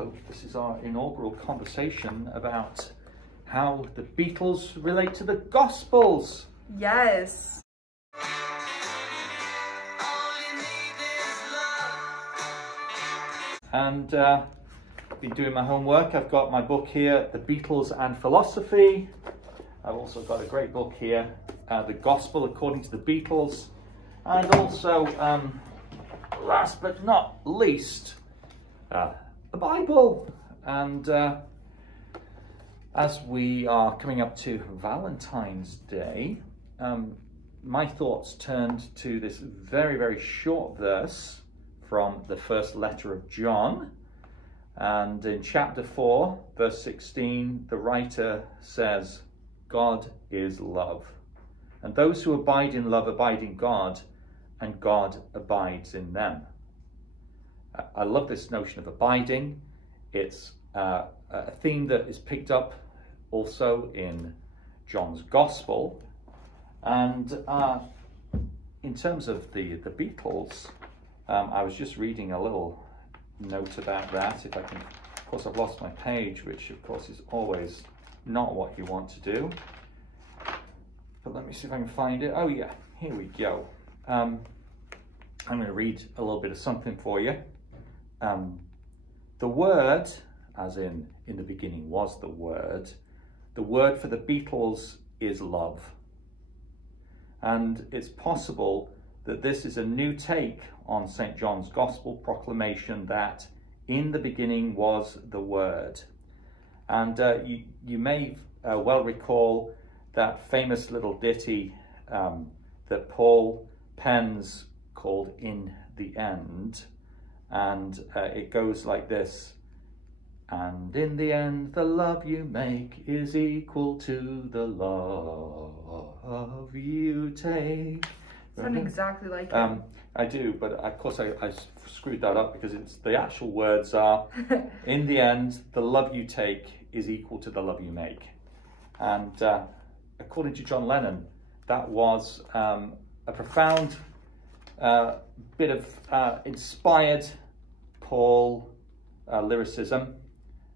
hope this is our inaugural conversation about how the Beatles relate to the Gospels. Yes. And been doing my homework. I've got my book here, The Beatles and Philosophy. I've also got a great book here, The Gospel According to the Beatles. And also, last but not least, the Bible. And as we are coming up to Valentine's Day, my thoughts turned to this very, very short verse from the first letter of John. And in chapter 4, verse 16, the writer says, God is love. And those who abide in love abide in God, and God abides in them. I love this notion of abiding. It's a theme that is picked up also in John's Gospel. And in terms of the Beatles, I was just reading a little note about that. If I can, of course, I've lost my page, which of course is always not what you want to do. But let me see if I can find it. Oh yeah, here we go. I'm going to read a little bit of something for you. The word, as in the beginning was the word for the Beatles is love. And it's possible that this is a new take on St. John's Gospel proclamation that in the beginning was the Word. And you may well recall that famous little ditty that Paul pens called In the End. And it goes like this. And in the end, the love you make is equal to the love you take. Sound exactly like it. I do, but of course I screwed that up because it's the actual words are, in the end, the love you take is equal to the love you make. And according to John Lennon, that was a profound bit of inspired Paul lyricism.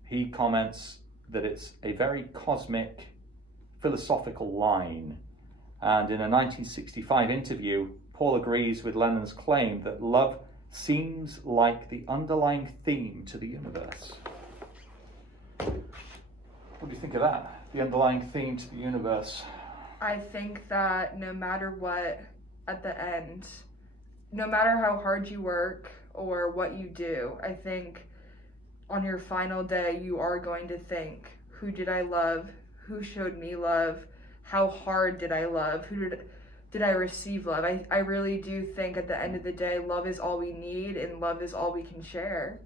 He comments that it's a very cosmic, philosophical line. And in a 1965 interview, Paul agrees with Lennon's claim that love seems like the underlying theme to the universe. What do you think of that? The underlying theme to the universe? I think that no matter what, at the end, no matter how hard you work or what you do, I think on your final day, you are going to think, who did I love? Who showed me love? How hard did I love? Who did I receive love? I really do think at the end of the day, love is all we need and love is all we can share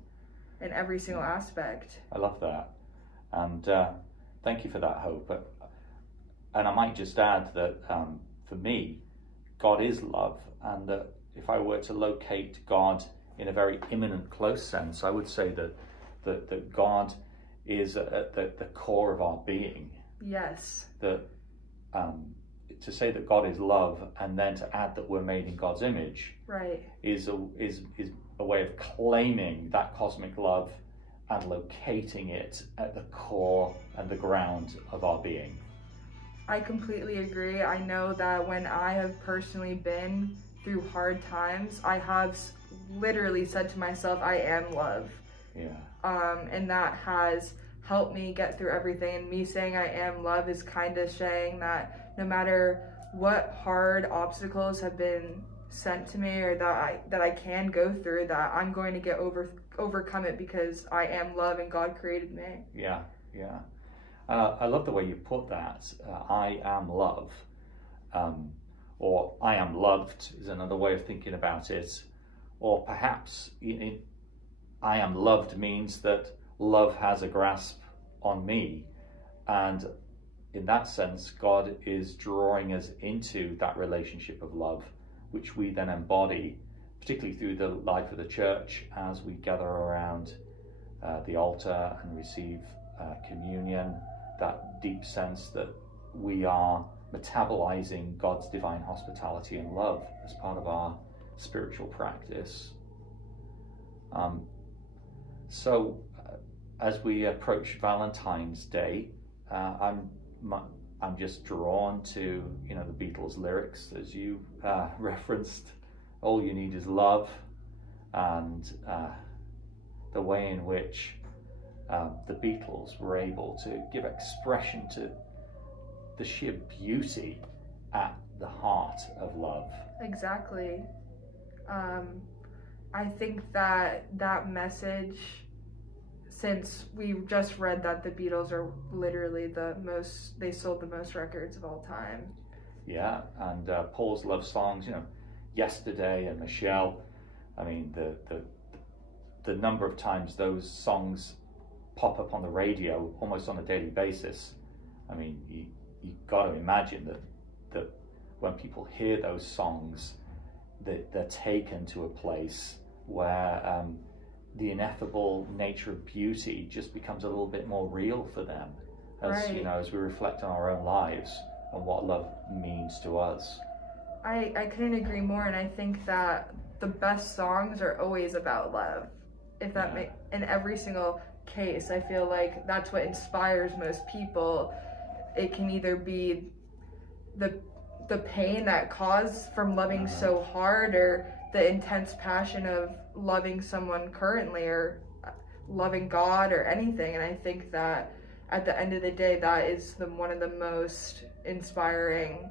in every single aspect. I love that. And thank you for that, Hope. And I might just add that for me, God is love. And that if I were to locate God in a very immanent, close sense, I would say that God is at the core of our being. Yes. That to say that God is love and then to add that we're made in God's image, right, is a way of claiming that cosmic love and locating it at the core and the ground of our being. I completely agree. I know that when I have personally been through hard times, I have literally said to myself, I am love. Yeah. And that has helped me get through everything. And me saying I am love is kind of saying that no matter what hard obstacles have been sent to me or that I can go through, that I'm going to get overcome it because I am love and God created me. Yeah, yeah. I love the way you put that. I am love, or I am loved is another way of thinking about it. Or perhaps I am loved means that love has a grasp on me, and in that sense God is drawing us into that relationship of love, which we then embody, particularly through the life of the church as we gather around the altar and receive communion, that deep sense that we are metabolizing God's divine hospitality and love as part of our spiritual practice. So as we approach Valentine's Day, I'm just drawn to, you know, the Beatles lyrics, as you referenced. All you need is love, and the way in which the Beatles were able to give expression to the sheer beauty at the heart of love. Exactly. I think that message, since we just read that the Beatles are literally they sold the most records of all time. Yeah, and Paul's love songs, you know, Yesterday and Michelle, I mean, the number of times those songs pop up on the radio almost on a daily basis. I mean, you've got to imagine that when people hear those songs, they're taken to a place where the ineffable nature of beauty just becomes a little bit more real for them, as right. you know, as we reflect on our own lives and what love means to us. I couldn't agree more, and I think that the best songs are always about love. If that in every single case, I feel like that's what inspires most people. It can either be the pain that caused from loving so hard, or the intense passion of loving someone currently, or loving God, or anything. And I think that at the end of the day, that is one of the most inspiring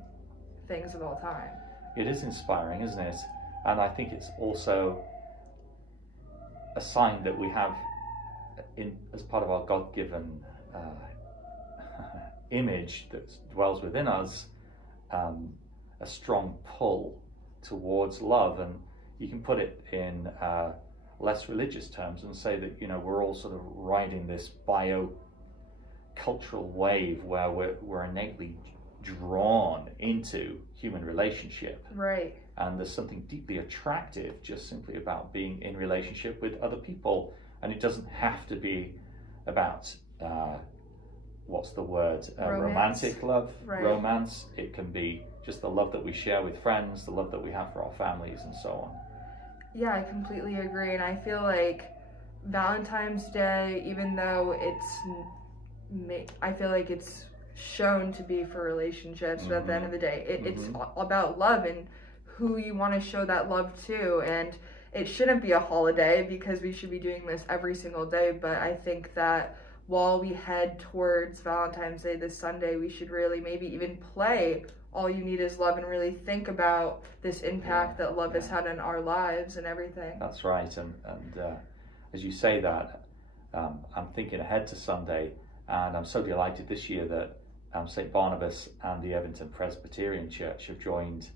things of all time. It is inspiring, isn't it? And I think it's also a sign that we have, as part of our God-given image that dwells within us, a strong pull towards love. And you can put it in less religious terms and say that, you know, we're all sort of riding this bio-cultural wave where we're innately drawn into human relationship. Right. And there's something deeply attractive just simply about being in relationship with other people. And it doesn't have to be about, what's the word? Romantic love, right. Romance. It can be just the love that we share with friends, the love that we have for our families, and so on. Yeah, I completely agree. And I feel like Valentine's Day, even though I feel like it's shown to be for relationships, but at the end of the day, it's about love and who you want to show that love to. And it shouldn't be a holiday, because we should be doing this every single day. But I think that while we head towards Valentine's Day this Sunday, we should really maybe even play All You Need Is Love and really think about this impact that love has had in our lives and everything. That's right. And as you say that, I'm thinking ahead to Sunday, and I'm so delighted this year that St. Barnabas and the Irvington Presbyterian Church have joined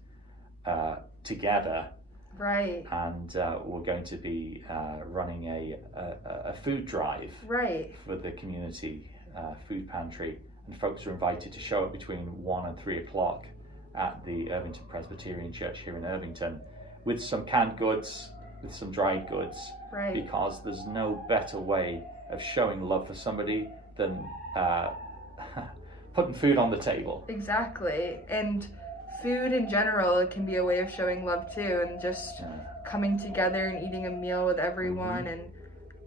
together. Right. And we're going to be running a food drive. Right. For the community food pantry, and folks are invited to show up between 1 and 3 o'clock at the Irvington Presbyterian Church here in Irvington, with some canned goods, with some dried goods. Right. Because there's no better way of showing love for somebody than putting food on the table. Exactly. And food in general can be a way of showing love too, and just coming together and eating a meal with everyone, and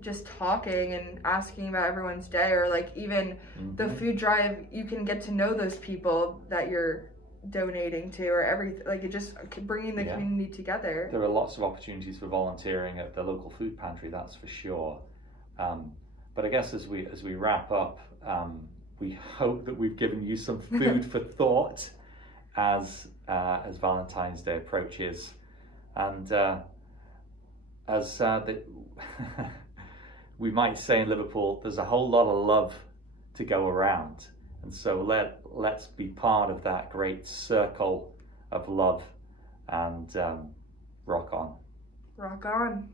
just talking and asking about everyone's day, or like even the food drive, you can get to know those people that you're donating to, or everything. Like, it just bringing the community together. There are lots of opportunities for volunteering at the local food pantry, that's for sure. But I guess as we wrap up, we hope that we've given you some food for thought as Valentine's Day approaches, and as we might say in Liverpool, there's a whole lot of love to go around, and so let's be part of that great circle of love, and rock on. Rock on.